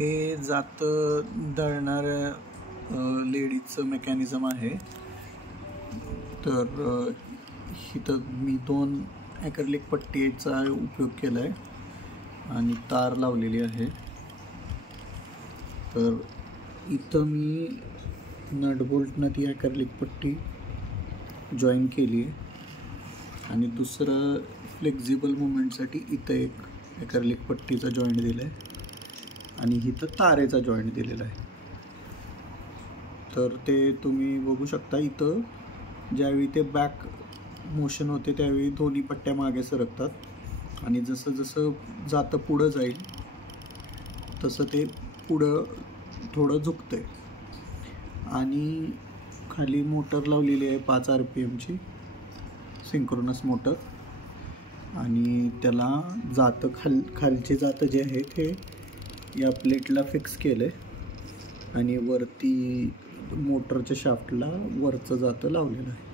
हे जातं दळणाऱ्या लेडीचं मेकॅनिझम आहे. तर इथं मी 2 ॲक्रेलिक पट्टीचा उपयोग केला आहे आणि तार लावलेली आहे. तर इथं मी नट बोल्टनं ती ॲक्रेलिक पट्टी जॉईन केली आहे आणि दुसरं फ्लेक्झिबल मुवमेंटसाठी इथं एक ॲक्रेलिक पट्टीचा जॉईंट दिला आहे आणि इथं तारेचा जॉईंट दिलेला आहे. तर ते तुम्ही बघू शकता. इथं ज्यावेळी ते बॅक मोशन होते त्यावेळी दोन्ही पट्ट्या मागे सरकतात आणि जसं जसं जातं पुढं जाईल तसं ते पुढं थोडं झुकतंय. आणि खाली मोटर लावलेली आहे 5 RPMची सिंक्रोनस मोटर आणि त्याला जातं खालचे जातं जे आहे ते या प्लेटला फिक्स केलं आहे आणि वरती मोटरच्या शाफ्टला वरचं जातं लावलेलं आहे.